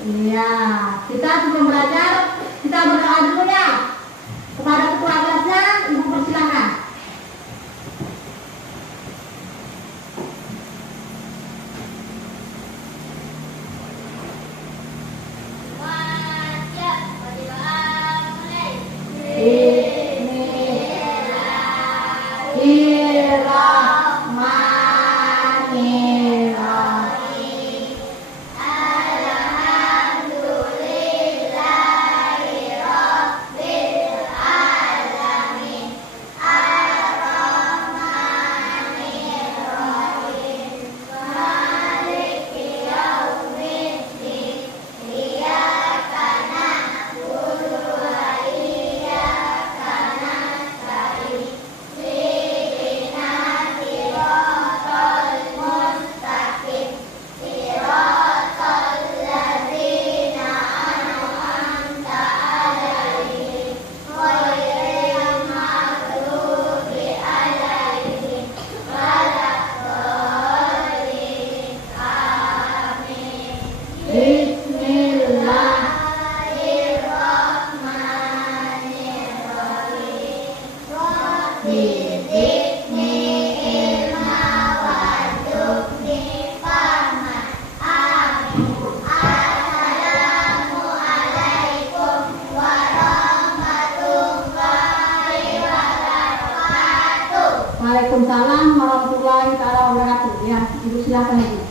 Iya, kita sebelum belajar kita berdoa dulu ya. Kepada ketua kelasnya, Ibu persilakan. Waalaikumsalam warahmatullahi wabarakatuh. Ya, Ibu silakan Ibu.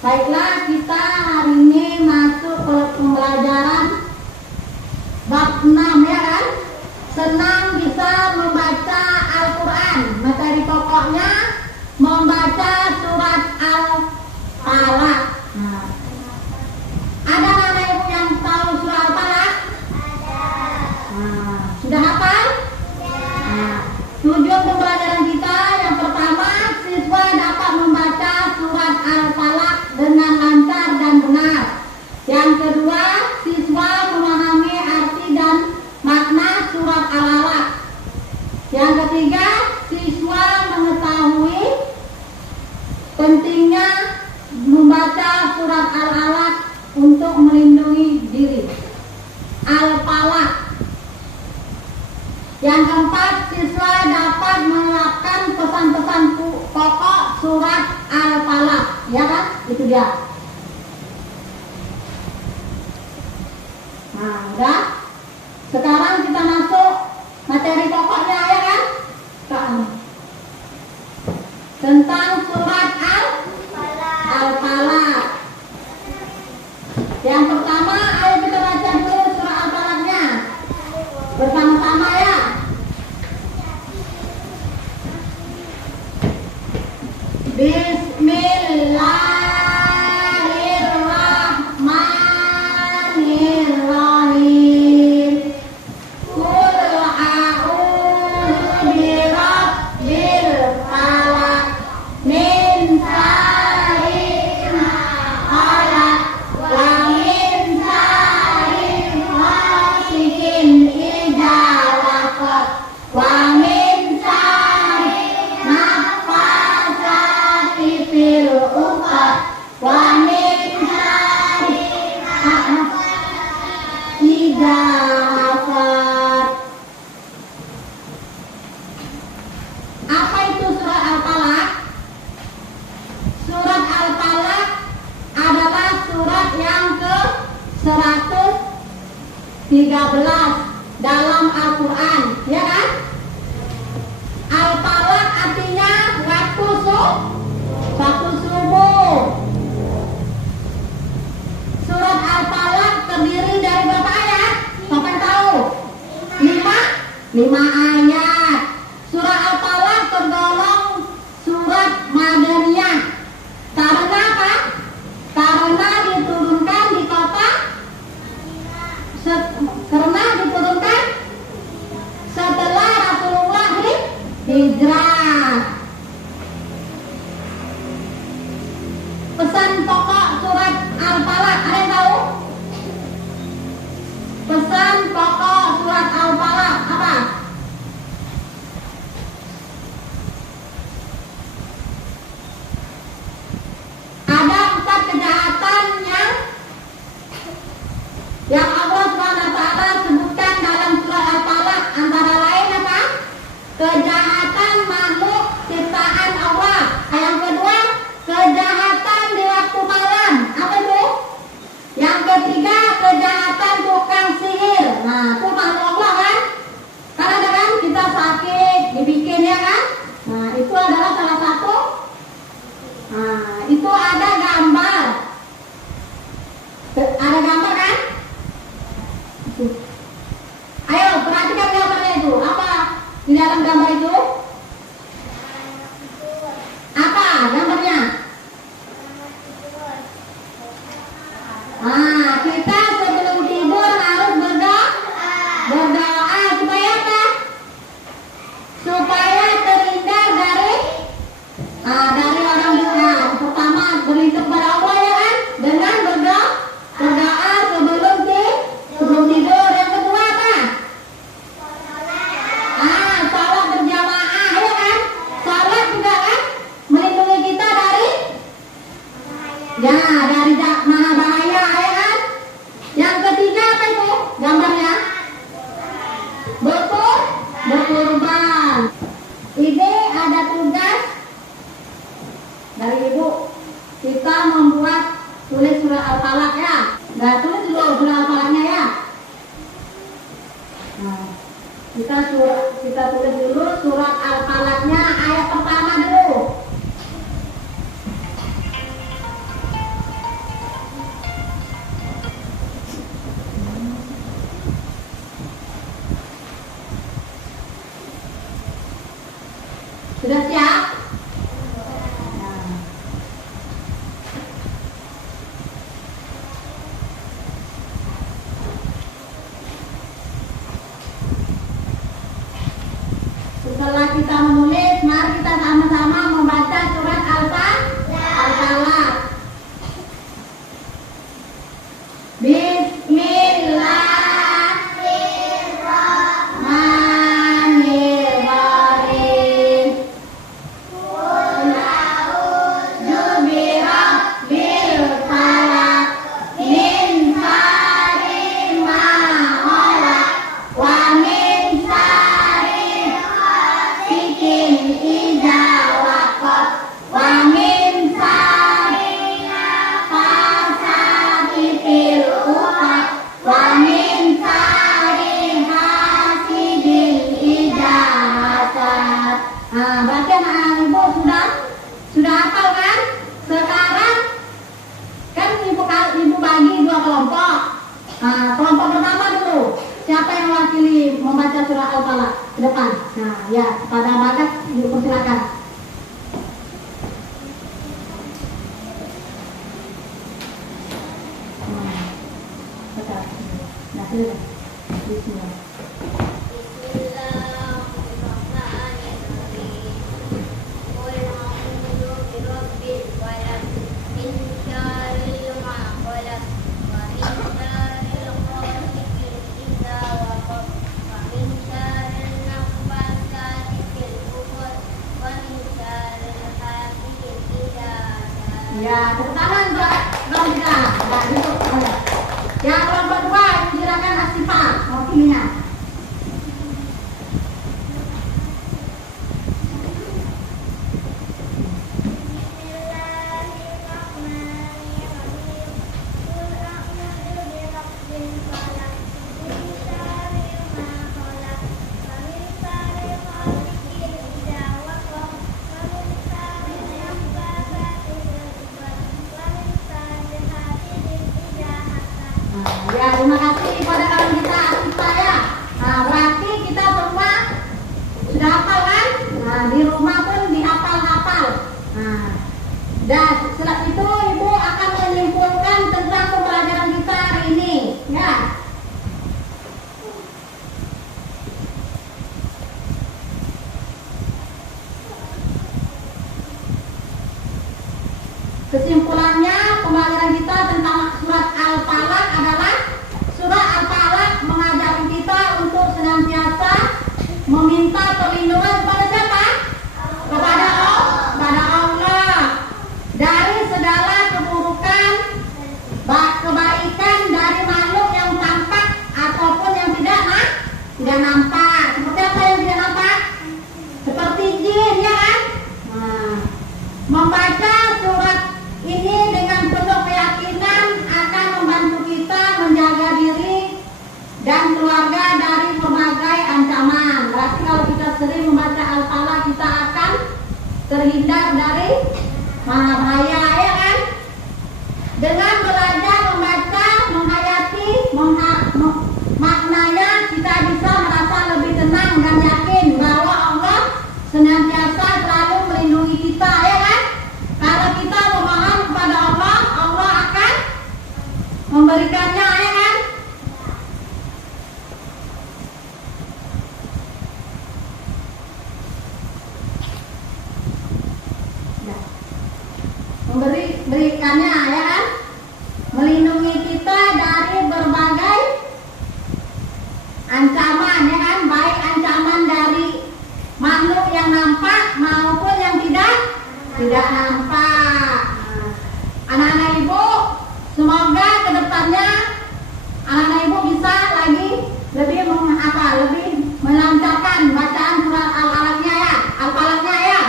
Baiklah, kita hari ini masuk ke pembelajaran bab 6 ya kan? Senang bisa membaca Al-Quran. Materi pokoknya membaca surat Al-Falaq. Nah, ada mana Ibu yang tahu surat Al-Falaq? Nah, sudah hafal? Nah, tujuan pembelajaran kita yang pertama, siswa dapat membaca surat Al-Falaq dengan lancar dan benar. Yang kedua, siswa memahami arti dan makna surat Al-Alaq. Yang ketiga, siswa mengetahui pentingnya membaca surat Al-Alaq untuk melindungi diri. Al-Falaq. Yang keempat, siswa dapat menerapkan pesan-pesan pokok surat Al-Falaq. Ya kan? Itu dia. Nah, udah. Sekarang kita masuk materi pokoknya ya kan? Tentang surat Al-Falaq. Yang pertama, ayo kita baca dulu surat Al-Falaqnya bersama-sama ya. Bismillahirrahmanirrahim. Qul a'udzu birabbil falaq min syarri ma khalaq wa min syarri ghasiqin idza waqab wa min syarri naffasati fil 'uqad wa min syarri idza hasad. Apa itu surat Al-Falaq? Surat Al-Falaq adalah surat yang ke-113 dalam Al-Quran, ya kan? Al-Falaq artinya waktu subuh. Surat Al-Falaq terdiri dari berapa ayat? Siapa yang tahu? 5 ayat. Surat Al-Falaq tergolong surat Madaniyah. Karena apa? Karena diturunkan di kota setelah Rasulullah hijrah. Pesan pokok surat Al-Falaq, ada yang tahu? Pesan pokok surat Al-Falaq apa? Nah, kita sebelum tidur harus berdoa supaya apa? Supaya terhindar dari orang duka. Pertama berlindung kepada Allah ya kan? Dengan berdoa sebelum tidur. Yang kedua apa? Salat berjamaah ya kan? Salat juga kan melindungi kita dari maha bahaya ya kan? Yang ketiga apa itu gambarnya? Berkurban. Ini ada tugas dari ibu, kita membuat tulis surah Al-Falaq ya. Nah, tulis dulu surah Al-Falaqnya ya. Nah, kita tulis dulu surat Al-Falaqnya ayat pertama dulu. Sudah siap? Setelah kita menulis, mari kita sama-sama membaca surat Al-Falaq. Bismillahirrahmanirrahim. Qul a'udzu birabbil falaq min syarri ma khalaq wa min syarri ghasiqin idza waqab wa min syarri nafasati fil 'uqad wa min syarri hasidin idza hasad. Nah, baca ibu sudah hafal kan? Sekarang kan ibu bagi dua kelompok. Kelompok pertama dulu. Siapa yang mewakili membaca surah Al-Falaq ke depan? Nah, ya, pada bakat dipersilakan. Baca. Nah, sudah. Bismillah. Bismillahirrahmanirrahim. Qul a'udzu birabbil falaq min syarri ma khalaq wa min syarri ghasiqin idza waqab wa min syarri nafasati fil 'uqad wa min syarri hasidin idza hasad. Ya, tepuk tangan buat kelompok kita. Nah, itu. Yang kelompok dua, silakan Asifah mewakilinya. Bismillahirrahmanirrahim. Qul a'udzu birabbil falaq min syarri ma khalaq wa min syarri ghasiqin idza waqab wa min syarri nafasati fil 'uqad wa min syarri hasidin idza hasad. Ya, terima kasih kepada kawan kita Asifah ya. Nah, berarti kita semua sudah hafal kan? Nah, di rumah pun dihafal-hafal. Nah, dan setelah itu ibu akan menyimpulkan tentang pembelajaran kita hari ini, ya. Kesimpulannya, pembelajaran kita tentang surat Al-Falaq adalah surat Al-Falaq mengajarkan kita untuk senantiasa meminta perlindungan kepada siapa? Kepada Allah dari segala keburukan, kebaikan dari makhluk yang tampak ataupun yang tidak nampak. Seperti apa yang tidak nampak? Seperti jin, ya kan? Nah, membaca surat ini dengan penuh keyakinan akan membantu kita menjaga diri dan keluarga dari berbagai ancaman. Berarti kalau kita sering membaca Al-Falaq, kita akan terhindar dari maha bahaya, ya kan? Dengan belajar membaca, menghayati maknanya, kita bisa merasa lebih tenang dan yakin bahwa Allah senantiasa selalu melindungi kita, ya kan? Kalau kita memohon kepada Allah, Allah akan memberikannya, ya kan? Berikannya, ya kan? Melindungi kita dari berbagai ancaman, ya kan? Baik ancaman dari makhluk yang nampak maupun yang tidak nampak. Anak-anak ibu, semoga kedepannya anak-anak ibu bisa lagi lebih lebih melancarkan bacaan surat Al-Falaqnya ya, Al-Falaqnya ya.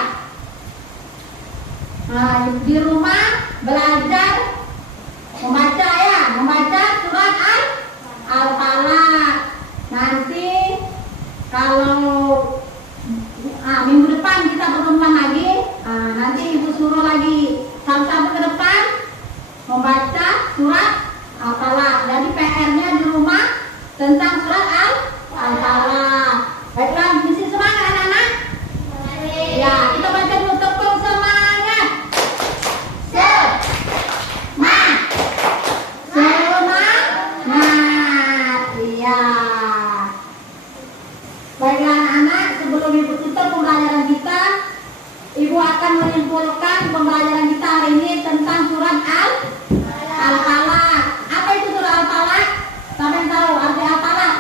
Nah, di rumah belajar membaca ya, membaca surat Al-Falaq. Nanti kalau minggu depan kita pertemuan lagi, nanti ibu suruh lagi satu-satu ke depan membaca surat Al-Falaq. Jadi PR-nya di rumah tentang surat Al-Falaq. Baiklah, misi semangat anak-anak. Ya, kita baca dulu, tepung semangat. Semangat. Iya. Baiklah anak-anak, sebelum ibu tutup pembelajaran kita, ibu akan menyimpulkan pembelajaran kita hari ini tentang surat Al-Falaq. Apa itu surat Al-Falaq? Sampai tahu arti Al-Falaq?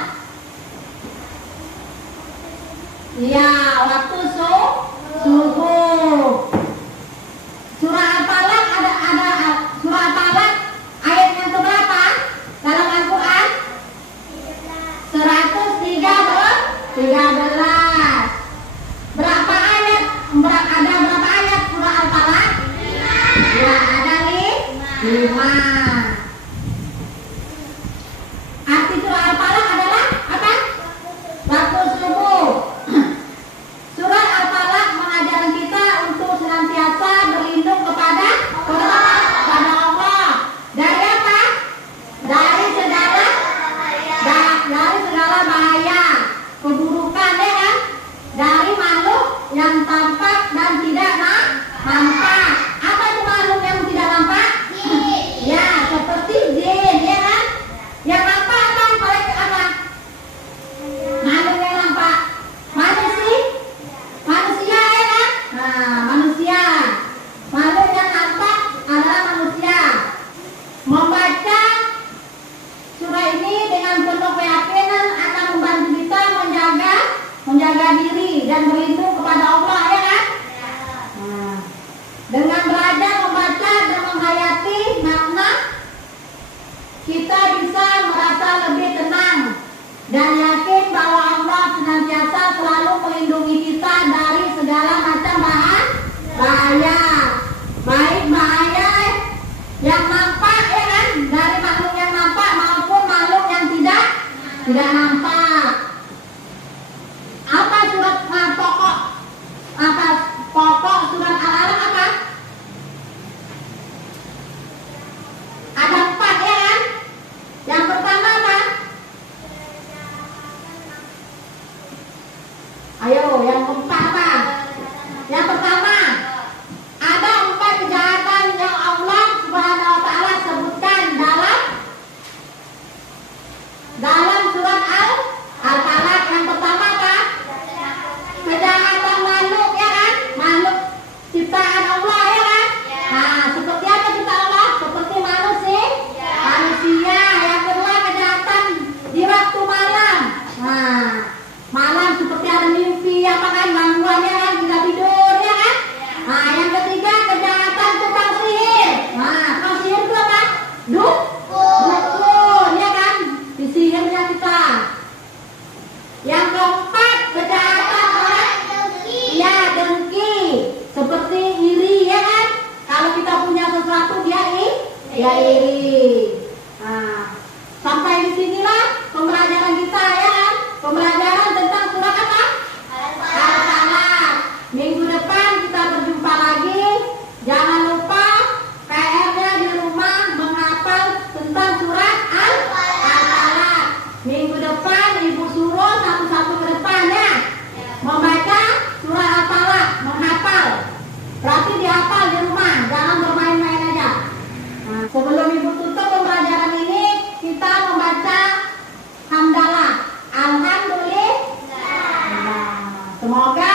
Iya, waktu subuh. Surah Al-Falaq ada surah Al-Falaq ayat yang keberapa dalam Al-Quran? 113. Berapa ayat? Ada berapa ayat surah Al-Falaq? Ya, ada 5. Arti surah Al-Falaq adalah apa? Waktu subuh. Surat Al-Falaq mengajarkan kita untuk senantiasa berlindung kepada Allah. Dari apa? Dari segala bahaya, keburukan, ya kan? Dari makhluk yang tampak dan tidak nampak. Apa itu makhluk yang tidak nampak? Ya, seperti jin, ya kan? Yang nampak apa? Apa? Makhluk yang nampak manusia, ya kan? Nah, manusia. Makhluk yang nampak adalah manusia. Membaca surah ini dengan penuh keyakinan akan membantu kita menjaga diri dan berlindung kepada Allah, ya kan? Nah, dengan belajar membaca dan menghayati makna, kita bisa merasa lebih tenang dan yakin bahwa Allah senantiasa selalu melindungi kita dari segala macam bahaya, baik bahaya yang nampak, ya kan? Dari makhluk yang nampak maupun makhluk yang tidak nampak. Apa pokok surat Al-Alaq apa? Ada 4, ya kan? Yang pertama apa? Ayo, yang keempat apa? Yang pertama, ada 4 kejahatan yang Allah Subhanahu wa Ta'ala sebutkan dalam surat Semoga